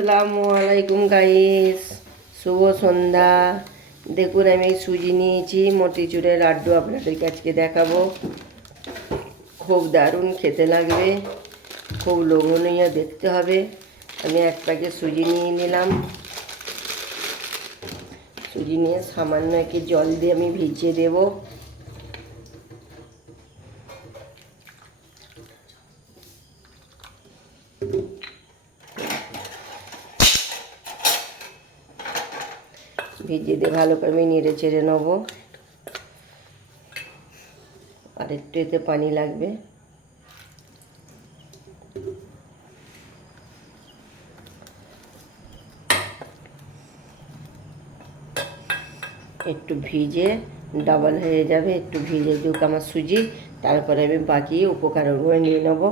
আসসালামু আলাইকুম গাইস, শুভ সন্ধ্যা। দেখুন আমি সুজি নিয়েছি, মতিচুরের লাড্ডু আপনাদেরকে আজকে দেখাবো। খুব দারুণ খেতে লাগবে, খুব লোভনীয় দেখতে হবে। আমি এক প্যাকেট সুজি নিয়ে নিলাম। সুজি নিয়ে সামান্য একটু জল দিয়ে আমি ভিজিয়ে দেবো। ভিজিয়ে দিয়ে ভালো করে আমি নেড়ে চেড়ে নেবো। আর একটু এতে পানি লাগবে। একটু ভিজে ডাবল হয়ে যাবে, একটু ভিজে দুক আমার সুজি, তারপরে আমি বাকি উপকরণগুলো নিয়ে নেব।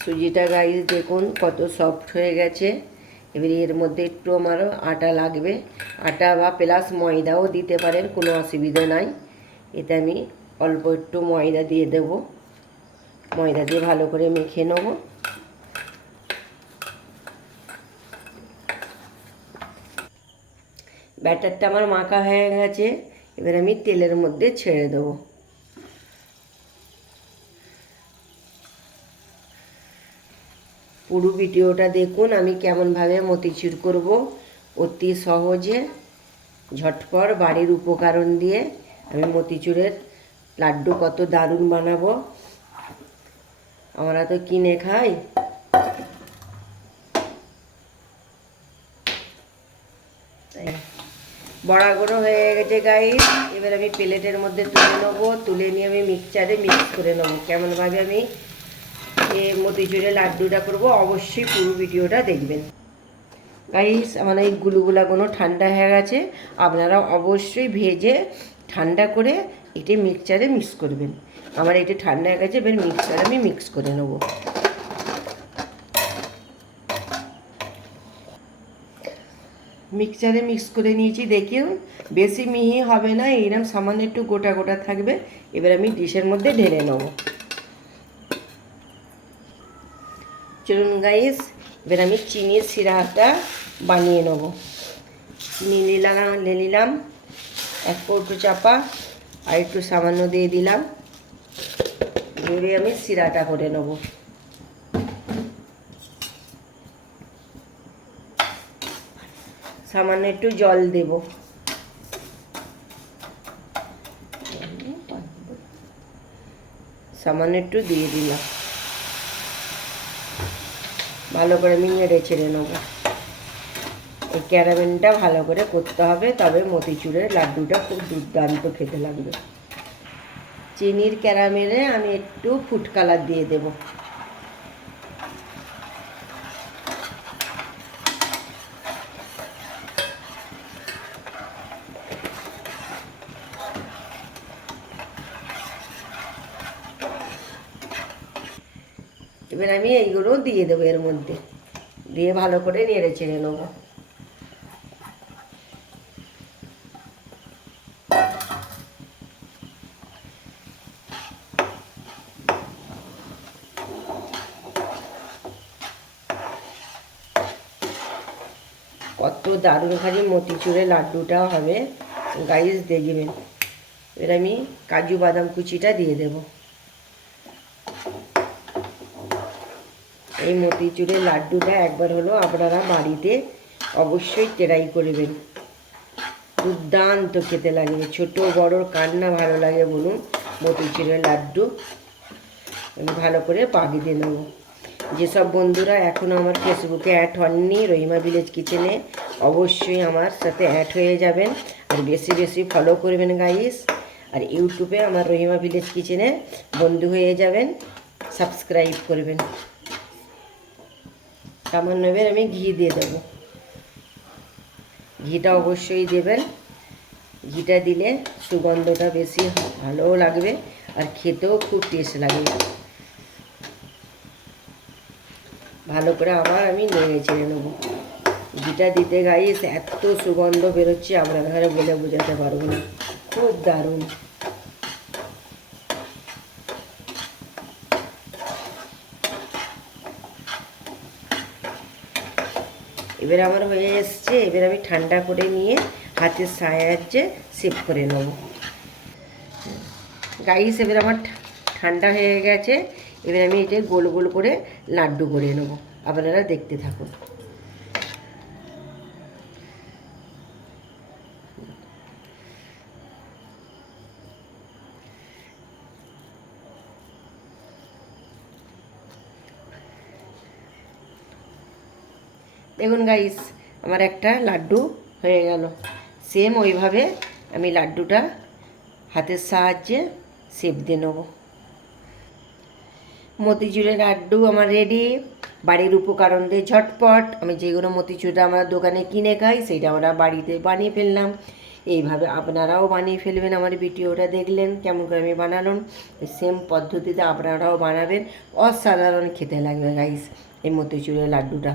সুজিটা গাইস দেখুন কত সফট হয়ে গেছে। এবারে এর মধ্যে একটু আমারও আটা লাগবে, আটা বা প্লাস ময়দাও দিতে পারেন, কোনো অসুবিধা নাই। এতে আমি অল্প একটু ময়দা দিয়ে দেব। ময়দা দিয়ে ভালো করে মেখে নেব। ব্যাটারটা আমার মাখা হয়ে গেছে, এবার আমি তেলের মধ্যে ছেড়ে দেবো। পুরো ভিডিওটা দেখুন আমি কেমনভাবে মতিচুর করব। অতি সহজে ঝটপট বাড়ির উপকরণ দিয়ে আমি মতিচুরের লাড্ডু কত দারুণ বানাবো। আমরা তো কিনে খাই। বড়াগুলো হয়ে গেছে গাইস, এবার আমি প্লেটের মধ্যে তুলে নেবো। তুলে নিয়ে আমি মিক্সচারে মিক্স করে নেবো। কেমনভাবে আমি মতিচুরের লাড্ডুটা করব অবশ্যই পুরো ভিডিওটা দেখবেন গাইস। আমার এই গুলগুলাগুলো ঠান্ডা হয়ে গেছে, আপনারা অবশ্যই ভেজে ঠান্ডা করে এটি মিক্সচারে মিক্স করবেন। আমার এটি ঠান্ডা হয়ে গেছে, এবার মিক্সচারে আমি মিক্স করে নেব। মিক্সচারে মিক্স করে নিয়েছি, দেখুন বেশি মিহি হবে না, এইরকম সামান্য একটু গোটা গোটা থাকবে। এবার আমি ডিশের মধ্যে ঢেলে নেব। চলুন গাইস, এবার আমি চিনির সিরাটা বানিয়ে নেব। চিনি নিলাম 1 কৌটো চাপা, আর একটু সামান্য দিয়ে দিলাম। দিয়ে আমি সিরাটা করে নেব। সামান্য একটু জল দেব। সামান্য একটু দিয়ে দিলাম। ভালো করে আমি নেড়ে ছেড়ে নেব। এই ক্যারামেলটা ভালো করে করতে হবে, তবে মতিচুরের লাড্ডুটা খুব দুর্দান্ত খেতে লাগবে। চিনির ক্যারামেলে আমি একটু ফুড কালার দিয়ে দেব। এবার আমি এইগুলো দিয়ে দেবো এর মধ্যে, দিয়ে ভালো করে নেড়ে চেড়ে নেব। কত দারুণ ভাবে মতিচুরের লাড্ডুটা হবে গাইস, দেখবেন। এবার আমি কাজু বাদাম কুচিটা দিয়ে দেব। এই মতিচুরের লাড্ডুটা একবার হলো আপনারা বাড়িতে অবশ্যই ট্রাই করবেন। দুর্দান্ত খেতে লাগবে, ছোট বড় কার না ভালো লাগে বলুন। মতিচুরের লাড্ডু আমি ভালো করে পাকিয়ে দিয়ে নেবো। যেসব বন্ধুরা এখনও আমার ফেসবুকে অ্যাড হননি রহিমা ভিলেজ কিচেনে, অবশ্যই আমার সাথে অ্যাড হয়ে যাবেন আর বেশি বেশি ফলো করবেন গাইস। আর ইউটিউবে আমার রহিমা ভিলেজ কিচেনে বন্ধু হয়ে যাবেন, সাবস্ক্রাইব করবেন। সামান্য এবার আমি ঘি দিয়ে দেবো। ঘিটা অবশ্যই দেবেন, ঘিটা দিলে সুগন্ধটা বেশি ভালো লাগবে আর খেতেও খুব টেস্ট লাগবে। ভালো করে আবার আমি নেড়ে চেড়ে নেবো। ঘিটা দিতে গাইস এত সুগন্ধ বেরোচ্ছে আপনার ঘরে বলে বোঝাতে পারবো না, খুব দারুণ। এবার আমার হয়ে এসছে। এবার আমি ঠান্ডা করে নিয়ে হাতের সাহায্যে শেপ করে নেব। গাইস এবার আমার ঠান্ডা হয়ে গেছে। এবার আমি এটা গোল গোল করে লাড্ডু করে নেব। আপনারা দেখতে থাকুন। দেখুন গাইস, আমার একটা লাড্ডু হয়ে গেল। সেম ওইভাবে আমি লাড্ডুটা হাতের সাহায্যে শেপ দিয়ে নেব। মতিচুরের লাড্ডু আমার রেডি। বাড়ির উপকরণ দিয়ে ঝটপট আমি যেগুলো মতিচুরটা আমরা দোকানে কিনে খাই সেটা আমরা বাড়িতে বানিয়ে ফেললাম। এইভাবে আপনারাও বানিয়ে ফেলবেন। আমার ভিডিওটা দেখলেন কেমন করে আমি বানালাম, সেম পদ্ধতিতে আপনারাও বানাবেন। অসাধারণ খেতে লাগবে গাইস এই মতিচুরের লাড্ডুটা।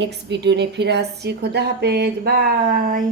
নেক্সট ভিডিও নিয়ে ফিরে আসছি। খোদা হাফেজ, বাই।